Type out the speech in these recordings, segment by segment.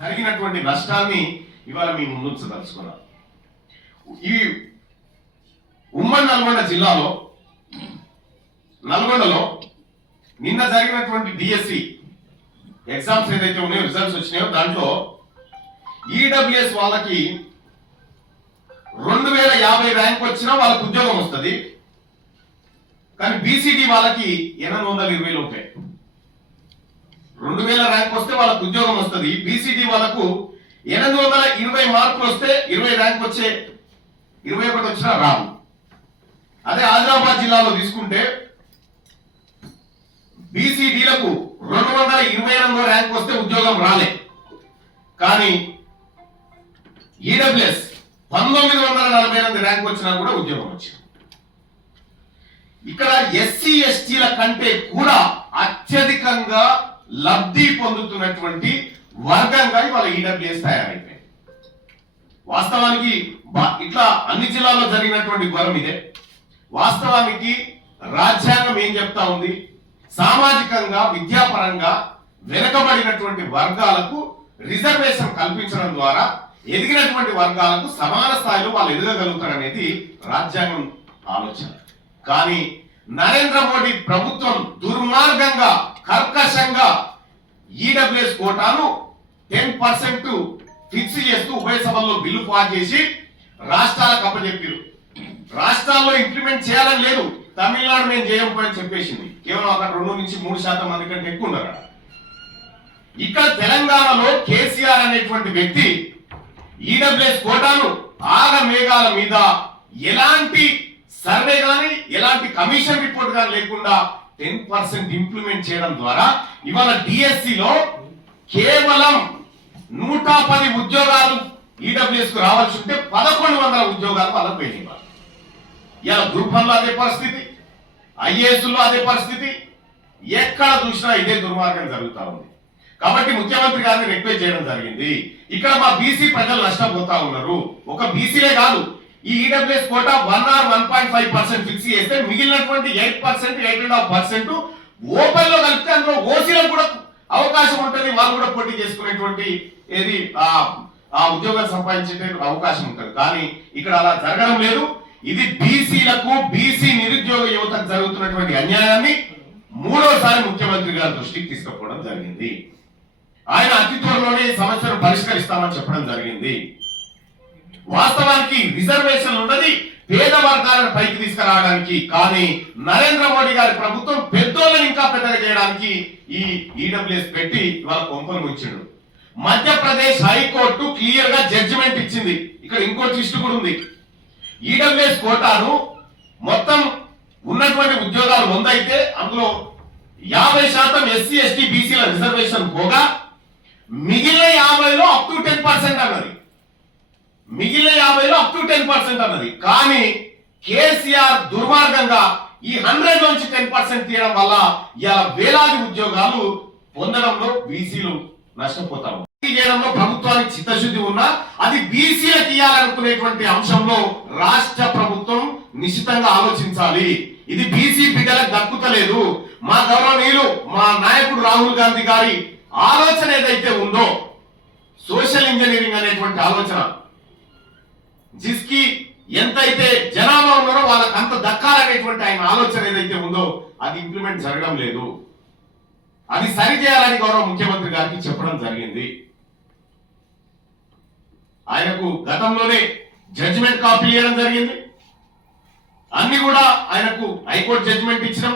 జరిగినటువంటి నష్టాన్ని ఇవాళ మీ ముందు తలుచుకున్నాం. ఈ ఉమ్మడి నల్గొండ జిల్లాలో నల్గొండలో నిన్న జరిగినటువంటి డిఎస్సి ఎగ్జామ్స్ ఏదైతే ఉన్నాయో రిజల్ట్స్ వచ్చినాయో దాంట్లో ఈడబ్ల్యూఎస్ వాళ్ళకి 2050 ర్యాంక్ వచ్చినా వాళ్ళకి ఉద్యోగం వస్తుంది. కానీ బీసీడీ వాళ్ళకి 820 లోపే. 2000 ర్యాంక్ వస్తే వాళ్ళకు ఉద్యోగం వస్తుంది. బీసీడీ వాళ్ళకు 820 మార్కులు వస్తే 20 ర్యాంక్ వచ్చే 21 వచ్చినా రాదు. అదే ఆదిలాబాద్ జిల్లాలో తీసుకుంటే బీసీడీలకు 228 ర్యాంక్ వస్తే ఉద్యోగం రాలే. కానీ ఈడబ్ల్యూఎస్ 1948 ర్యాంక్ వచ్చినా కూడా ఉద్యోగం వచ్చింది. ఇక్కడ ఎస్సీ ఎస్టీల కంటే కూడా అత్యధికంగా లబ్ధి పొందుతున్నటువంటి వర్గంగా ఇవాళ ఈడబ్ల్యూఎస్ తయారైపోయింది. వాస్తవానికి ఇట్లా అన్ని జిల్లాల్లో జరిగినటువంటి ఘోరం ఇదే. వాస్తవానికి రాజ్యాంగం ఏం చెప్తా ఉంది, సామాజికంగా విద్యాపరంగా వెనుకబడినటువంటి వర్గాలకు రిజర్వేషన్ కల్పించడం ద్వారా ఎదిగినటువంటి వర్గాలకు సమాన స్థాయిలో వాళ్ళు ఎదగగలుగుతారనేది రాజ్యాంగం ఆలోచన. కానీ నరేంద్ర మోడీ ప్రభుత్వం దుర్మార్గంగా కర్కశంగా ఈడబ్ల్యూఎస్ కోటాను 10% ఫిక్స్ చేస్తూ ఉభయ సభల్లో బిల్లు పాస్ చేసి రాష్ట్రాలకు అప్పచెప్పారు. రాష్ట్రాల్లో ఇంప్లిమెంట్ చేయాలని లేదు. తమిళనాడు మేము చేయకపోయని చెప్పేసింది. కేవలం అక్కడ 2 నుంచి 3% మంది కంటే ఎక్కువ ఉన్నారు. ఇక్కడ తెలంగాణలో కేసీఆర్ అనేటువంటి వ్యక్తి ఈడబ్ల్యూఎస్ కోటాను ఆగ మేఘాల మీద ఎలాంటి సర్వే కానీ ఎలాంటి కమిషన్ రిపోర్ట్ కానీ లేకుండా 10% ఇంప్లిమెంట్ చేయడం ద్వారా ఇవాళ డిఎస్సిలో కేవలం 110 ఉద్యోగాలు ఈడబ్ల్యూఎస్ కు రావాల్సి ఉంటే 1100 ఉద్యోగాలు వాళ్ళకు పోయినాయి. ఇలా గ్రూప్ 1లో అదే పరిస్థితి, ఐఏఎస్ లో అదే పరిస్థితి, ఎక్కడ చూసినా ఇదే దుర్మార్గం జరుగుతా ఉంది. కాబట్టి ముఖ్యమంత్రి గారిని రిక్వెస్ట్ చేయడం జరిగింది. ఇక్కడ మా బీసీ ప్రజలు నష్టపోతా ఉన్నారు. ఒక బీసీలే కాదు, ఈ ఈడబ్ల్యూఎస్ కోటా 1 or 1.5% ఫిక్స్ చేస్తే మిగిలినటువంటి 8%, 8.5% ఓపెన్ లో కలిపితే అందులో ఓసీలకు కూడా అవకాశం ఉంటుంది. వాళ్ళు కూడా పోటీ చేసుకునేటువంటి ఏది ఆ ఉద్యోగాలు సంపాదించే అవకాశం ఉంటుంది. కానీ ఇక్కడ అలా జరగడం లేదు. ఇది బీసీలకు, బీసీ నిరుద్యోగ యువతకు జరుగుతున్నటువంటి అన్యాయాన్ని మూడోసారి ముఖ్యమంత్రి గారి దృష్టికి తీసుకుపోవడం జరిగింది. ఆయన అతి త్వరలోనే ఈ సమస్యను పరిష్కరిస్తామని చెప్పడం జరిగింది. వాస్తవానికి రిజర్వేషన్ ఉన్నది పేద వర్గాలను పైకి తీసుకురావడానికి. కానీ నరేంద్ర మోడీ గారి ప్రభుత్వం పెద్దోళ్ళని ఇంకా పెద్దగా చేయడానికి ఈ ఈడబ్ల్యూఎస్ పెట్టి ఇవాళ కొంపలు ముంచిండు. మధ్యప్రదేశ్ హైకోర్టు క్లియర్ గా జడ్జిమెంట్ ఇచ్చింది. ఇక్కడ ఇంకో ట్విస్ట్ కూడా ఉంది. ఈడబ్ల్యూఎస్ కోటాను మొత్తం ఉన్నటువంటి ఉద్యోగాలు 100 అయితే అందులో 50% ఎస్సీ ఎస్టీ బీసీల రిజర్వేషన్ పోగా మిగిలిన 50లో అప్ టు 10% అన్నది. మిగిలిన 50లో అప్ టు 10% అన్నది. కానీ కేసీఆర్ దుర్మార్గంగా ఈ 100 నుంచి 10% తీయడం వల్ల ఇలా వేలాది ఉద్యోగాలు పొందడంలో బీసీలు నష్టపోతారు. చేయడంలో ప్రభుత్వానికి చిత్తశుద్ధి ఉన్నా అది బీసీలకు ఇవ్వాలనుకునేటువంటి అంశంలో రాష్ట్ర ప్రభుత్వం నిశ్చితంగా ఆలోచించాలి. ఇది బీసీ బిడ్డలకు దక్కుతలేదు. మా గౌరవనీయులు మా నాయకుడు రాహుల్ గాంధీ గారి ఆలోచన ఏదైతే ఉందో సోషల్ ఇంజనీరింగ్ అనేటువంటి ఆలోచన, జిస్కి ఎంతైతే జనాభా ఉన్నారో వాళ్ళకి అంత దక్కాలనేటువంటి ఆయన ఆలోచన ఏదైతే ఉందో అది ఇంప్లిమెంట్ జరగడం లేదు. అది సరి చేయాలని గౌరవ ముఖ్యమంత్రి గారికి చెప్పడం జరిగింది. ఆయనకు గతంలోనే జడ్జిమెంట్ కాపీ ఇవ్వడం జరిగింది. అన్ని కూడా ఆయనకు హైకోర్టు జడ్జిమెంట్ ఇచ్చినాం,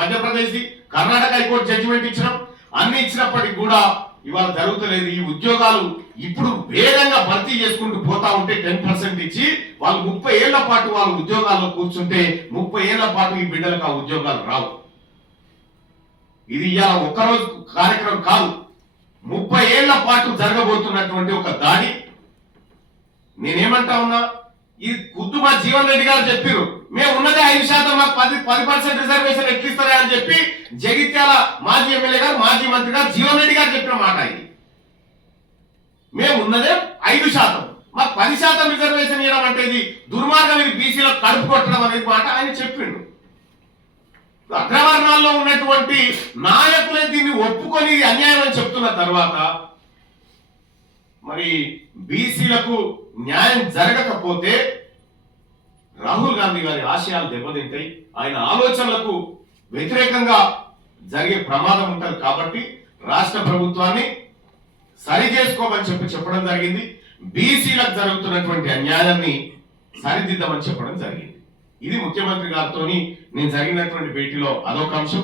మధ్యప్రదేశ్ కర్ణాటక హైకోర్టు జడ్జిమెంట్ ఇచ్చినాం. అన్ని ఇచ్చినప్పటికీ కూడా ఇవాళ జరుగుతలేదు. ఈ ఉద్యోగాలు ఇప్పుడు వేగంగా భర్తీ చేసుకుంటూ పోతా ఉంటే 10% ఇచ్చి వాళ్ళు 30 ఏళ్ల పాటు వాళ్ళు ఉద్యోగాల్లో కూర్చుంటే 30 ఏళ్ల పాటు ఈ బిడ్డలకు ఆ ఉద్యోగాలు రావు. ఇది ఇవాళ ఒక్కరోజు కార్యక్రమం కాదు, 30 ఏళ్ల పాటు జరగబోతున్నటువంటి ఒక దాడి. నేనేమంటా ఉన్నా, ఇది కుద్దుమా జీవన్ రెడ్డి గారు చెప్పారు, మేము ఉన్నదే 5%, మాకు 10% రిజర్వేషన్ ఎట్లిస్తారా అని చెప్పి జగిత్యాల మాజీ ఎమ్మెల్యే గారు, మాజీ మంత్రి గారు జీవన్ రెడ్డి గారు చెప్పిన మాట ఇది. మేము ఉన్నదే 5%, మాకు 10% రిజర్వేషన్ ఇవ్వడం అంటే ఇది దుర్మార్గం, ఇది బీసీలో కడుపు కొట్టడం అనేది మాట ఆయన చెప్పిండు. అగ్రవర్ణాల్లో ఉన్నటువంటి నాయకులే దీన్ని ఒప్పుకొని ఇది అన్యాయం అని చెప్తున్న తర్వాత మరి బీసీలకు న్యాయం జరగకపోతే రాహుల్ గాంధీ గారి ఆశయాలు దెబ్బతింటాయి, ఆయన ఆలోచనలకు వ్యతిరేకంగా జరిగే ప్రమాదం ఉంటుంది. కాబట్టి రాష్ట్ర ప్రభుత్వాన్ని సరి చేసుకోమని చెప్పడం జరిగింది. బీసీలకు జరుగుతున్నటువంటి అన్యాయాన్ని సరిదిద్దమని చెప్పడం జరిగింది. ఇది ముఖ్యమంత్రి గారితో నేను జరిగినటువంటి భేటీలో అదొక అంశం.